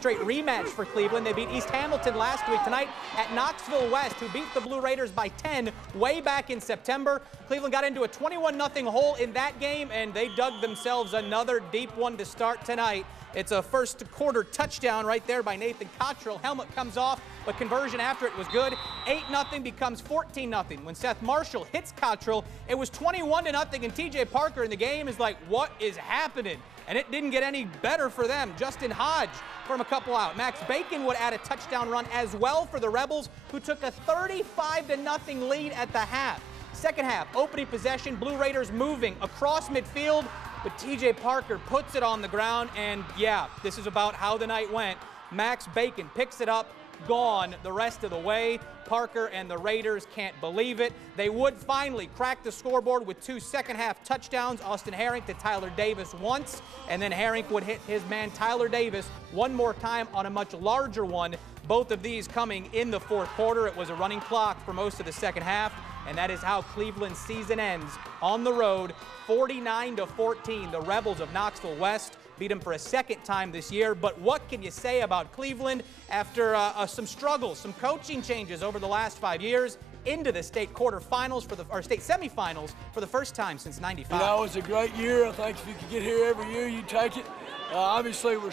straight rematch for Cleveland. They beat East Hamilton last week. Tonight at Knoxville West, who beat the Blue Raiders by 10 way back in September. Cleveland got into a 21-0 hole in that game, and they dug themselves another deep one to start tonight. It's a first quarter touchdown right there by Nathan Cottrell. Helmet comes off, but conversion after it was good. 8-0 becomes 14-0. When Seth Marshall hits Cottrell, it was 21-0, and TJ Parker in the game is like, what is happening? And it didn't get any better for them. Justin Hodge from a couple out. Max Bacon would add a touchdown run as well for the Rebels, who took a 35-0 lead at the half. Second half, opening possession, Blue Raiders moving across midfield, but TJ Parker puts it on the ground, and yeah, this is about how the night went. Max Bacon picks it up, gone the rest of the way. Parker and the Raiders can't believe it. They would finally crack the scoreboard with 2 second-half touchdowns. Austin Herink to Tyler Davis once, and then Herink would hit his man Tyler Davis one more time on a much larger one. Both of these coming in the fourth quarter. It was a running clock for most of the second half, and that is how Cleveland's season ends on the road, 49-14. The Rebels of Knoxville West beat them for a second time this year. But what can you say about Cleveland after some struggles, some coaching changes over the last 5 years, into the state quarterfinals or state semifinals for the first time since '95? You know, it was a great year. I think if you could get here every year, you take it. Obviously, we're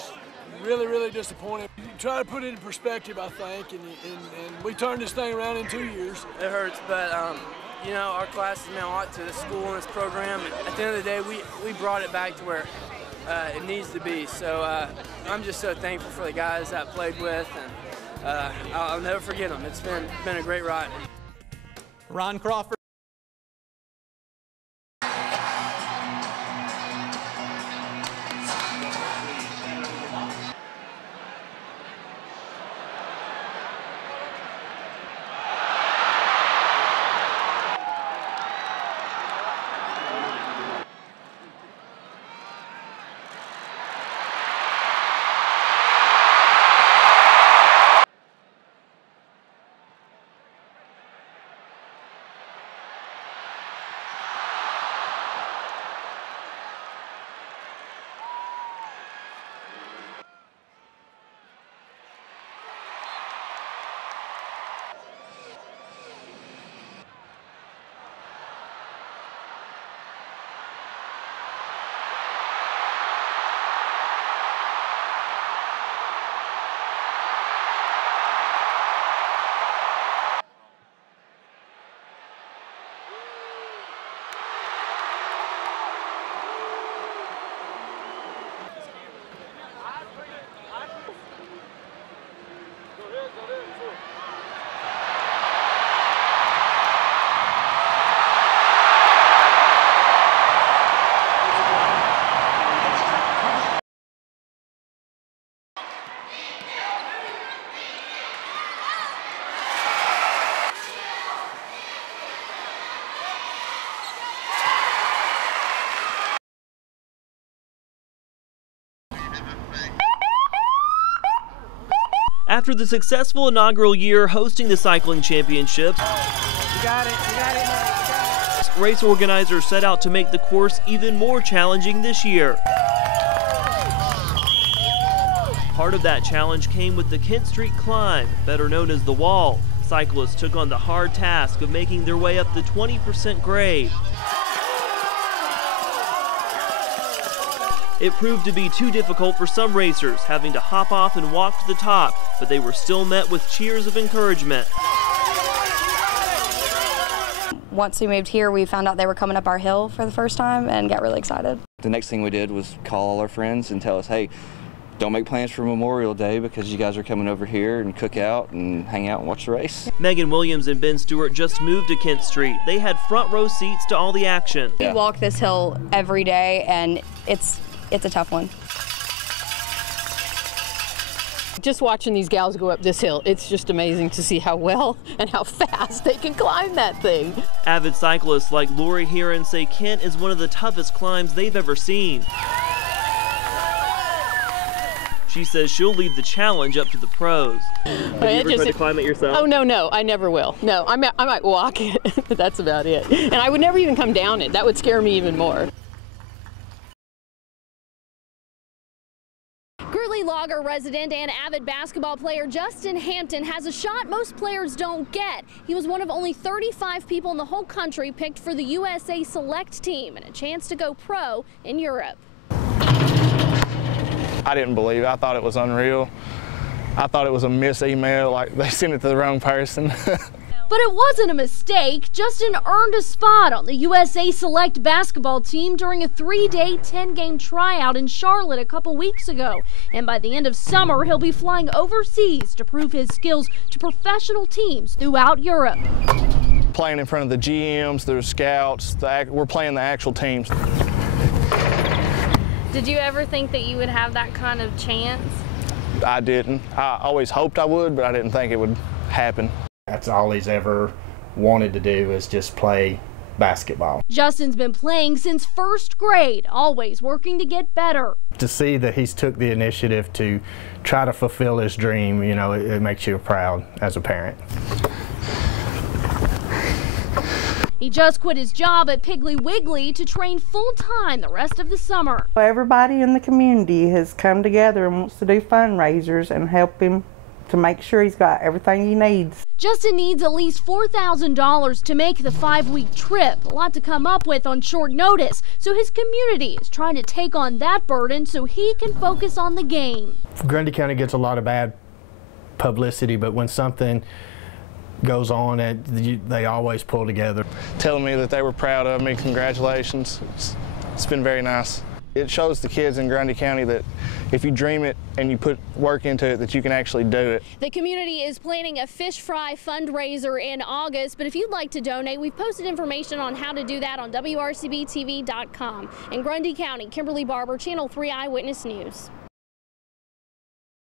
really disappointed. You try to put it in perspective, I think, and we turned this thing around in 2 years. It hurts, but you know, our class has meant a lot to this school and this program. At the end of the day, we brought it back to where it needs to be. So I'm just so thankful for the guys that I played with, and I'll never forget them. It's been a great ride. Ron Crawford. After the successful inaugural year hosting the cycling championships, race organizers set out to make the course even more challenging this year. Part of that challenge came with the Kent Street Climb, better known as the Wall. Cyclists took on the hard task of making their way up the 20% grade. It proved to be too difficult for some racers, having to hop off and walk to the top, but they were still met with cheers of encouragement. Once we moved here, we found out they were coming up our hill for the first time and got really excited. The next thing we did was call all our friends and tell us, hey, don't make plans for Memorial Day because you guys are coming over here and cook out and hang out and watch the race. Megan Williams and Ben Stewart just moved to Kent Street. They had front row seats to all the action. We walk this hill every day, and it's a tough one. Just watching these gals go up this hill, it's just amazing to see how well and how fast they can climb that thing. Avid cyclists like Lori Heron say Kent is one of the toughest climbs they've ever seen. She says she'll leave the challenge up to the pros. Have you ever tried to climb it yourself? Oh, no, I never will. No, I might walk it, but that's about it. And I would never even come down it. That would scare me even more. Log Frogger resident and avid basketball player Justin Hampton has a shot most players don't get. He was one of only 35 people in the whole country picked for the USA Select team and a chance to go pro in Europe. I didn't believe it. I thought it was unreal. I thought it was a miss email, like they sent it to the wrong person. But it wasn't a mistake. Justin earned a spot on the USA Select basketball team during a 3-day, 10-game tryout in Charlotte a couple weeks ago. And by the end of summer, he'll be flying overseas to prove his skills to professional teams throughout Europe. Playing in front of the GMs, the scouts, we're playing the actual teams. Did you ever think that you would have that kind of chance? I didn't. I always hoped I would, but I didn't think it would happen. That's all he's ever wanted to do is just play basketball. Justin's been playing since first grade, always working to get better. To see that he's took the initiative to try to fulfill his dream, you know, it makes you proud as a parent. He just quit his job at Piggly Wiggly to train full-time the rest of the summer. Everybody in the community has come together and wants to do fundraisers and help him to make sure he's got everything he needs. Justin needs at least $4,000 to make the 5-week trip, a lot to come up with on short notice. So his community is trying to take on that burden so he can focus on the game. Grundy County gets a lot of bad publicity, but when something goes on, they always pull together. Telling me that they were proud of me, congratulations. It's been very nice. It shows the kids in Grundy County that if you dream it and you put work into it, that you can actually do it. The community is planning a fish fry fundraiser in August, but if you'd like to donate, we've posted information on how to do that on WRCBTV.com. In Grundy County, Kimberly Barber, Channel 3 Eyewitness News.